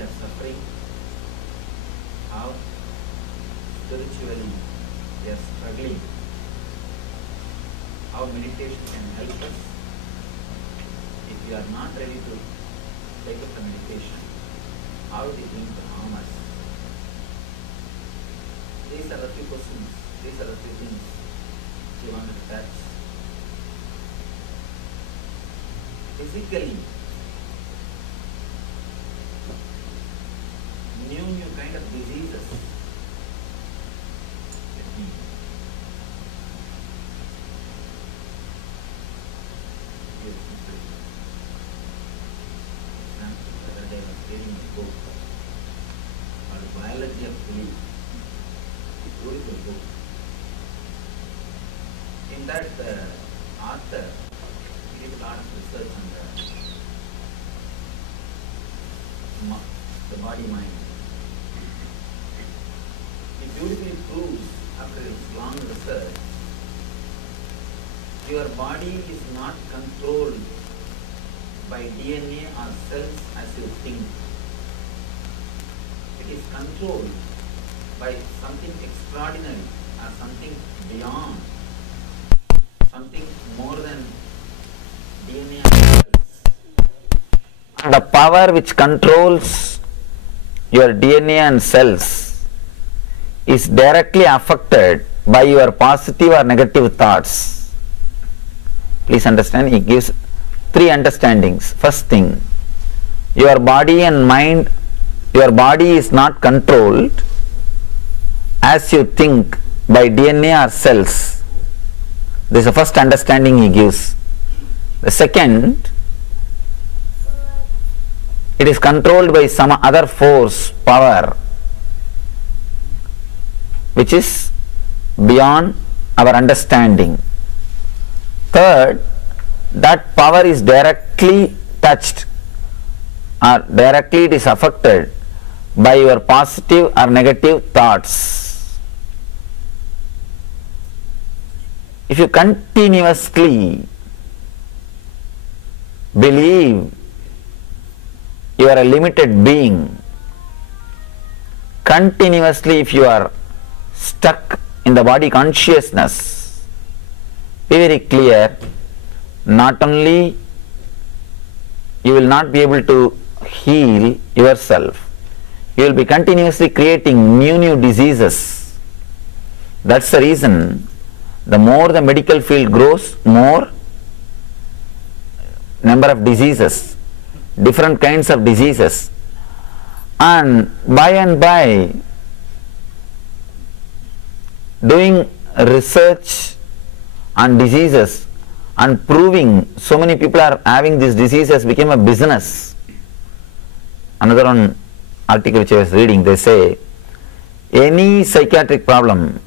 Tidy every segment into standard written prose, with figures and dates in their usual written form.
are suffering, how spiritually we are struggling, how meditation can help us. If we are not ready to take up the meditation, how do you think to harm us? These are the few questions, these are the few things you want to touch. Physically, new kind of diseases. Let me give some example. The other day I was reading a book called Biology of Belief. Beautiful book. In that, the author did a lot of research on the body-mind. It beautifully proves, after its long research, your body is not controlled by DNA or cells as you think. It is controlled by something extraordinary or something beyond, something more than DNA and cells. The power which controls your DNA and cells is directly affected by your positive or negative thoughts. Please understand, he gives three understandings. First thing, your body and mind, your body is not controlled as you think by DNA or cells. This is the first understanding he gives. The second, it is controlled by some other force, power, which is beyond our understanding. Third, that power is directly touched or directly it is affected by your positive or negative thoughts. If you continuously believe you are a limited being, continuously if you are stuck in the body consciousness, be very clear, not only you will not be able to heal yourself, you will be continuously creating new diseases. That's the reason the more the medical field grows, more number of diseases, different kinds of diseases, and by doing research on diseases and proving so many people are having these diseases became a business. Another one article which I was reading, they say any psychiatric problem,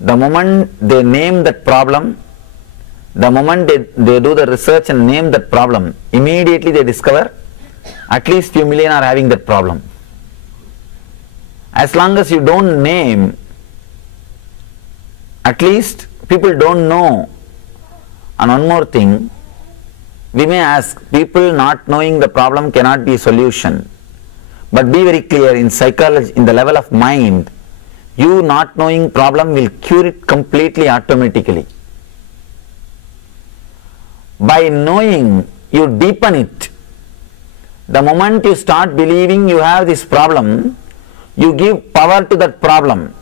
the moment they name that problem, the moment they do the research and name that problem, immediately they discover at least few million are having that problem. As long as you don't name, at least people don't know. And one more thing, we may ask, people not knowing the problem cannot be a solution. But be very clear, in psychology, in the level of mind, you not knowing problem will cure it completely automatically. By knowing, you deepen it. The moment you start believing you have this problem, you give power to that problem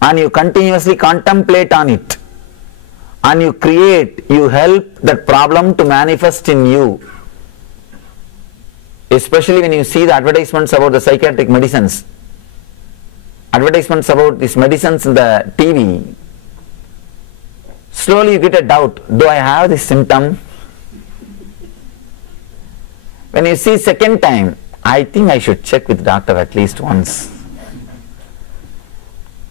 and you continuously contemplate on it and you create, you help that problem to manifest in you. Especially when you see the advertisements about the psychiatric medicines, advertisements about these medicines in the TV, slowly you get a doubt, do I have this symptom? When you see second time, I think I should check with doctor at least once.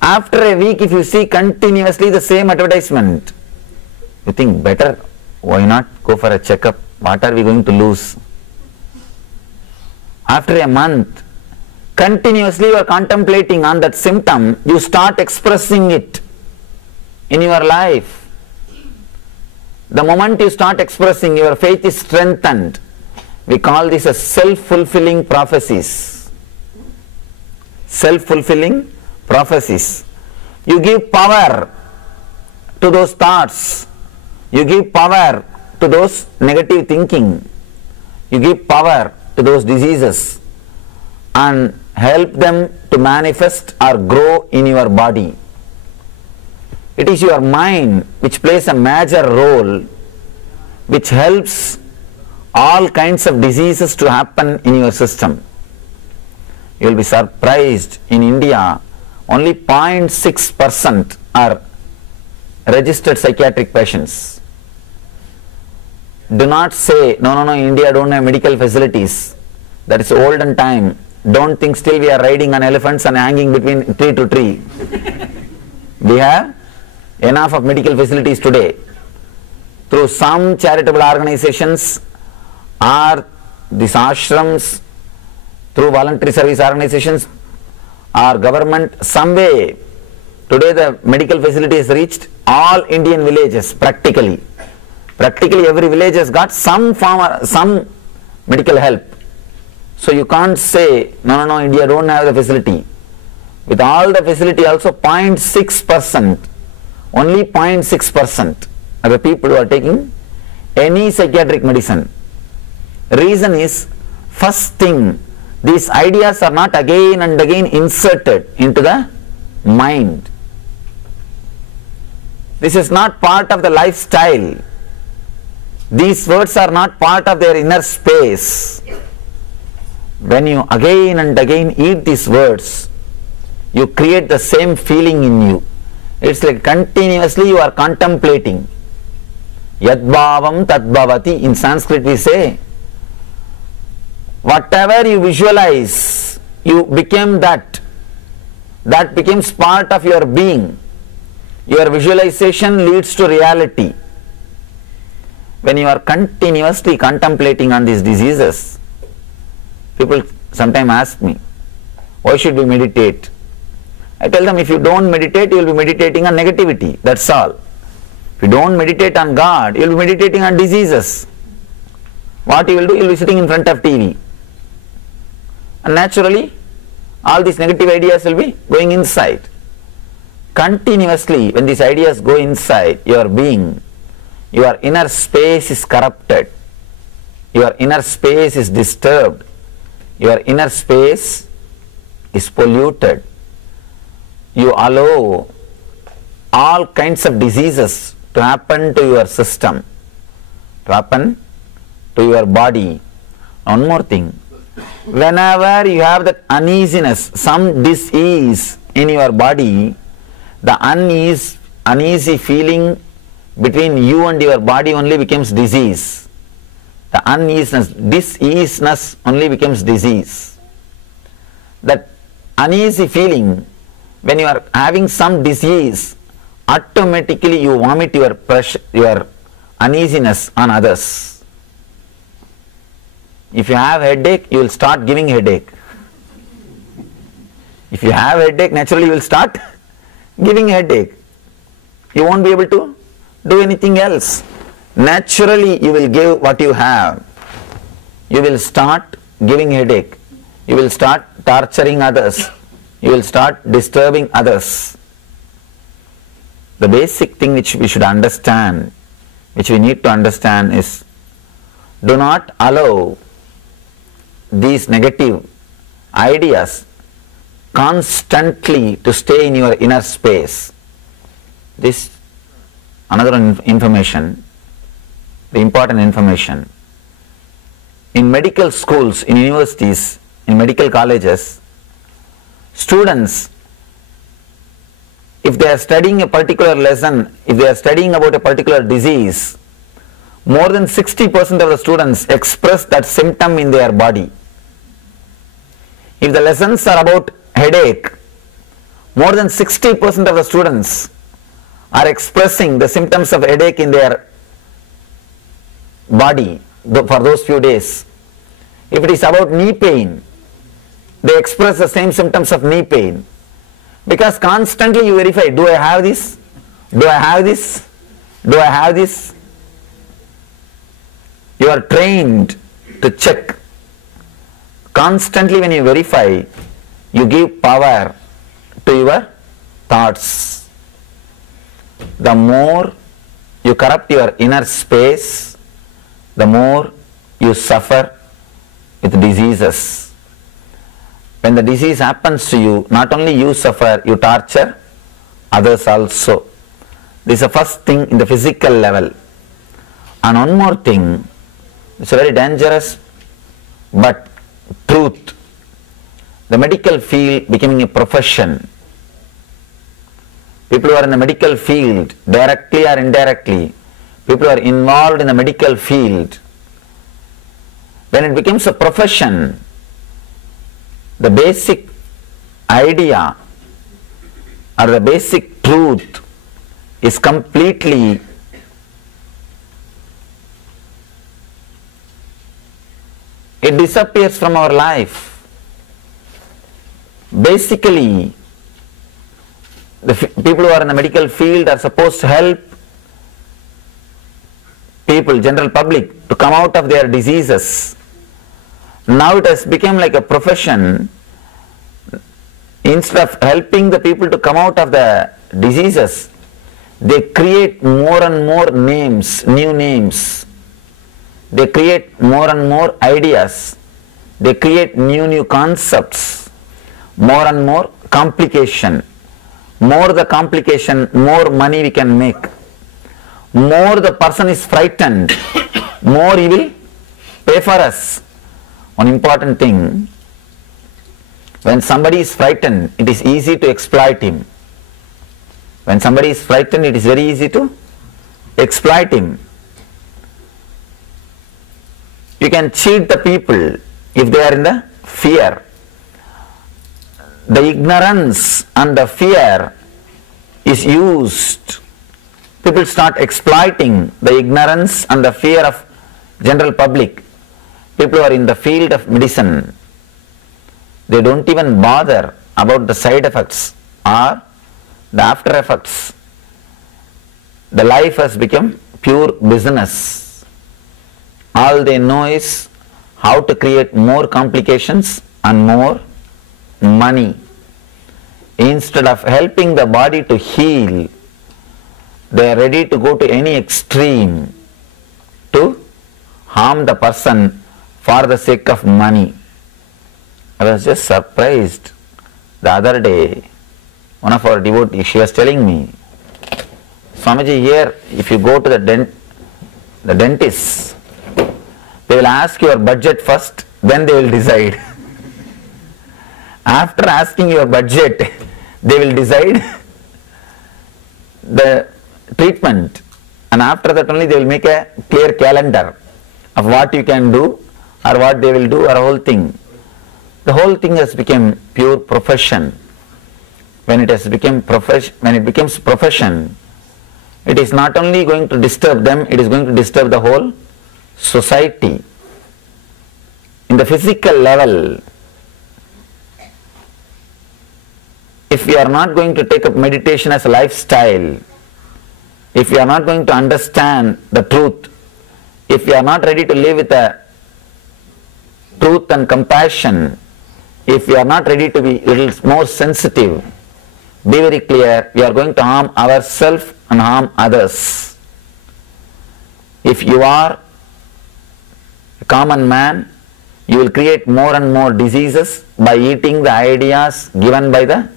After a week, if you see continuously the same advertisement, you think better, why not go for a checkup? What are we going to lose? After a month, continuously you are contemplating on that symptom, you start expressing it in your life. The moment you start expressing, your faith is strengthened. We call this as self-fulfilling prophecies. Self-fulfilling prophecies. You give power to those thoughts. You give power to those negative thinking. You give power to those diseases and help them to manifest or grow in your body. It is your mind which plays a major role, which helps all kinds of diseases to happen in your system. You will be surprised, in India only 0.6% are registered psychiatric patients. Do not say, no, India don't have medical facilities. That is olden time. Don't think still we are riding on elephants and hanging between tree to tree. We have enough of medical facilities today. Through some charitable organizations or these ashrams, through voluntary service organizations or government, some way, today the medical facility has reached all Indian villages practically. Practically every village has got some medical help. So you can't say, no, India don't have the facility. With all the facility also 0.6%, only 0.6% are the people who are taking any psychiatric medicine. Reason is, first thing, these ideas are not again and again inserted into the mind. This is not part of the lifestyle. These words are not part of their inner space. When you again and again eat these words, you create the same feeling in you. It's like continuously you are contemplating. Yadbhavam tadbhavati. In Sanskrit we say, whatever you visualize, you became that. That becomes part of your being. Your visualization leads to reality. When you are continuously contemplating on these diseases, people sometimes ask me, why should we meditate? I tell them, if you don't meditate, you will be meditating on negativity, that's all. If you don't meditate on God, you will be meditating on diseases. What you will do, you will be sitting in front of TV. And naturally, all these negative ideas will be going inside. Continuously, when these ideas go inside your being, your inner space is corrupted. Your inner space is disturbed. Your inner space is polluted. You allow all kinds of diseases to happen to your system, to happen to your body. One more thing, whenever you have that uneasiness, some dis-ease in your body, the uneasy feeling between you and your body only becomes disease. The uneasiness, dis-easiness only becomes disease. That uneasy feeling, when you are having some disease, automatically you vomit your pressure, your uneasiness on others. If you have headache, you will start giving headache. If you have headache, naturally you will start giving headache. You won't be able to do anything else. Naturally you will give what you have. You will start giving headache. You will start torturing others. You will start disturbing others. The basic thing which we should understand, which we need to understand is, do not allow these negative ideas constantly to stay in your inner space. This another information, the important information. In medical schools, in universities, in medical colleges, students, if they are studying a particular lesson, if they are studying about a particular disease, more than 60% of the students express that symptom in their body. If the lessons are about headache, more than 60% of the students are expressing the symptoms of headache in their body for those few days. If it is about knee pain, they express the same symptoms of knee pain. Because constantly you verify, do I have this? Do I have this? Do I have this? You are trained to check. Constantly when you verify, you give power to your thoughts. The more you corrupt your inner space, the more you suffer with diseases. When the disease happens to you, not only you suffer, you torture others also. This is the first thing in the physical level. And one more thing, it's a very dangerous but truth. The medical field becoming a profession. People who are in the medical field, directly or indirectly, people who are involved in the medical field, when it becomes a profession, the basic idea or the basic truth is completely it disappears from our life. Basically, the people who are in the medical field are supposed to help people, general public, to come out of their diseases. Now it has become like a profession. Instead of helping the people to come out of the diseases, they create more and more names, new names. They create more and more ideas. They create new concepts. More and more complication. More the complication, more money we can make. More the person is frightened, more he will pay for us. One important thing, when somebody is frightened, it is easy to exploit him. When somebody is frightened, it is very easy to exploit him. You can cheat the people if they are in the fear. The ignorance and the fear is used. People start exploiting the ignorance and the fear of general public. People who are in the field of medicine, they don't even bother about the side effects or the after effects. The life has become pure business. All they know is how to create more complications and more money. Instead of helping the body to heal, they are ready to go to any extreme to harm the person for the sake of money. I was just surprised the other day. One of our devotees, she was telling me, Swamiji, here if you go to the dentist, they will ask your budget first, then they will decide. After asking your budget, they will decide the treatment, and after that only they will make a clear calendar of what you can do or what they will do or a whole thing. The whole thing has become pure profession. When it has become when it becomes profession, it is not only going to disturb them, it is going to disturb the whole society. In the physical level, if we are not going to take up meditation as a lifestyle, if we are not going to understand the truth, if we are not ready to live with a truth and compassion, if we are not ready to be a little more sensitive, be very clear, we are going to harm ourselves and harm others. If you are a common man, you will create more and more diseases by eating the ideas given by the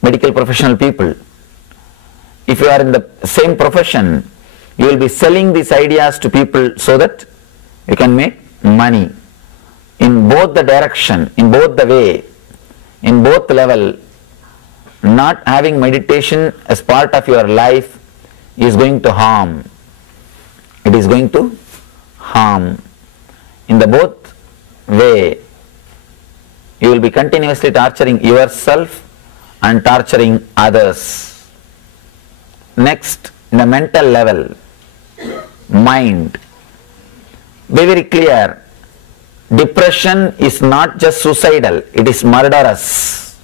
medical professional people. If you are in the same profession, you will be selling these ideas to people so that you can make money. In both the direction, in both the way, in both level, not having meditation as part of your life is going to harm. It is going to harm. In the both way, you will be continuously torturing yourself and torturing others. Next, in the mental level, mind. Be very clear, depression is not just suicidal, it is murderous.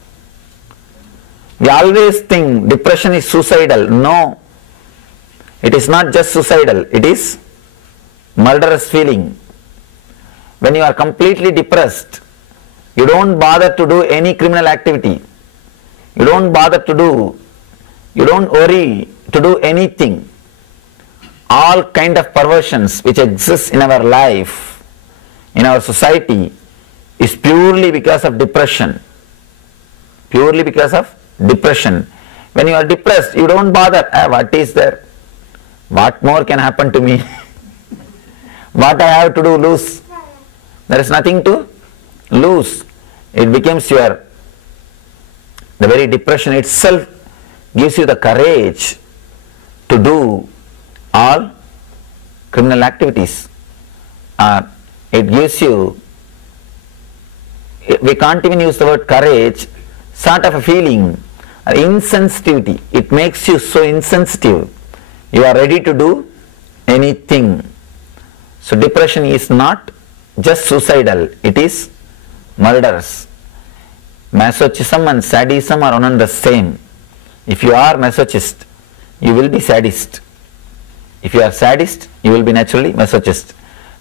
We always think depression is suicidal. No, it is not just suicidal, it is murderous feeling. When you are completely depressed, you don't bother to do any criminal activity. You don't worry to do anything. All kind of perversions which exist in our life, in our society, is purely because of depression. Purely because of depression. When you are depressed, you don't bother, what is there? What more can happen to me? What I have to do, lose? There is nothing to lose. It becomes the very depression itself gives you the courage to do all criminal activities. It gives you, we can't even use the word courage, sort of a feeling, insensitivity. It makes you so insensitive. You are ready to do anything. So depression is not just suicidal, it is murderous. Masochism and sadism are one and the same. If you are masochist, you will be sadist. If you are sadist, you will be naturally masochist.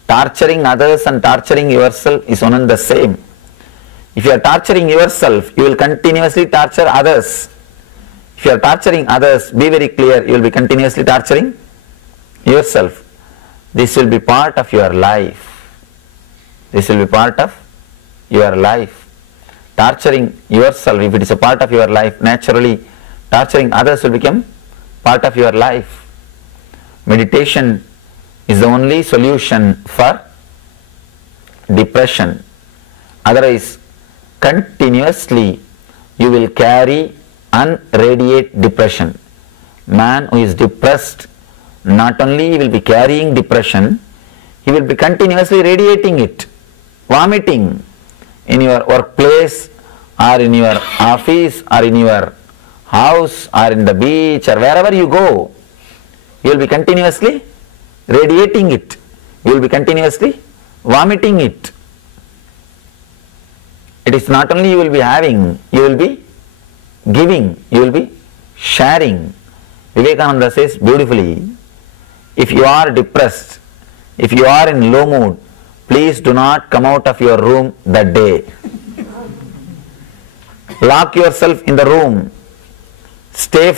Torturing others and torturing yourself is one and the same. If you are torturing yourself, you will continuously torture others. If you are torturing others, be very clear, you will be continuously torturing yourself. This will be part of your life. This will be part of your life. Torturing yourself, if it is a part of your life, naturally torturing others will become part of your life. Meditation is the only solution for depression. Otherwise, continuously you will carry and radiate depression. Man who is depressed, not only will be carrying depression, he will be continuously radiating it, vomiting in your workplace or in your office or in your house or in the beach or wherever you go. You will be continuously radiating it. You will be continuously vomiting it. It is not only you will be having, you will be giving, you will be sharing. Vivekananda says beautifully, if you are depressed, if you are in low mood, please do not come out of your room that day. Lock yourself in the room. Stay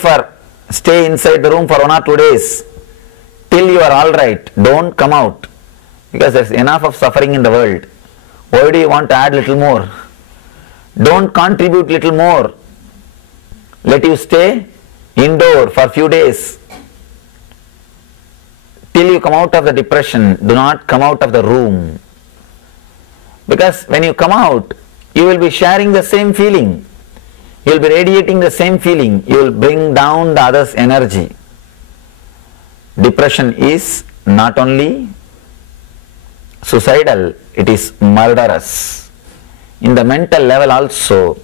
inside the room for 1 or 2 days till you are all right. Don't come out, because there is enough of suffering in the world. Why do you want to add little more? Don't contribute little more. Let you stay indoor for few days till you come out of the depression. Do not come out of the room, because when you come out, you will be sharing the same feeling. You will be radiating the same feeling. You will bring down the other's energy. Depression is not only suicidal, it is murderous. In the mental level also,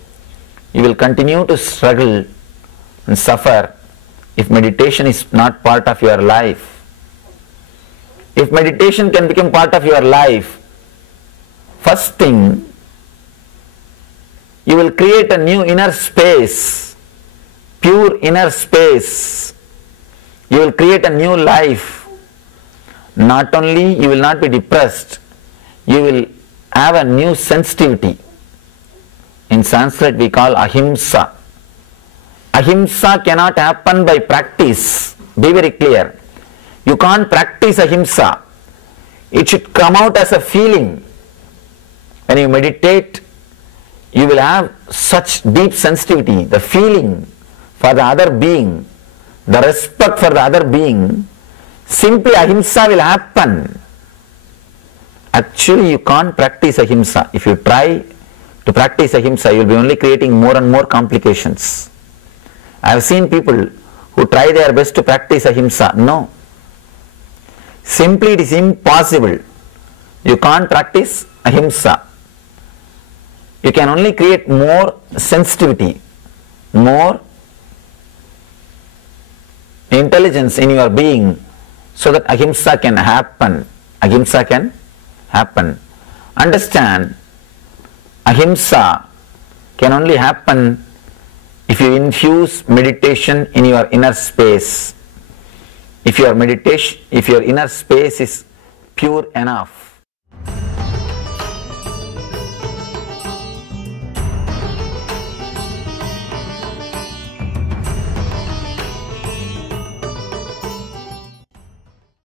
you will continue to struggle and suffer if meditation is not part of your life. If meditation can become part of your life, first thing, you will create a new inner space, pure inner space. You will create a new life. Not only you will not be depressed, you will have a new sensitivity. In Sanskrit we call ahimsa. Ahimsa cannot happen by practice. Be very clear. You can't practice ahimsa. It should come out as a feeling. When you meditate, you will have such deep sensitivity, the feeling for the other being, the respect for the other being. Simply ahimsa will happen. Actually, you can't practice ahimsa. If you try to practice ahimsa, you will be only creating more and more complications. I have seen people who try their best to practice ahimsa. No. Simply it is impossible. You can't practice ahimsa. You can only create more sensitivity, more intelligence in your being, so that ahimsa can happen. Ahimsa can happen. Understand, ahimsa can only happen if you infuse meditation in your inner space. If your inner space is pure enough,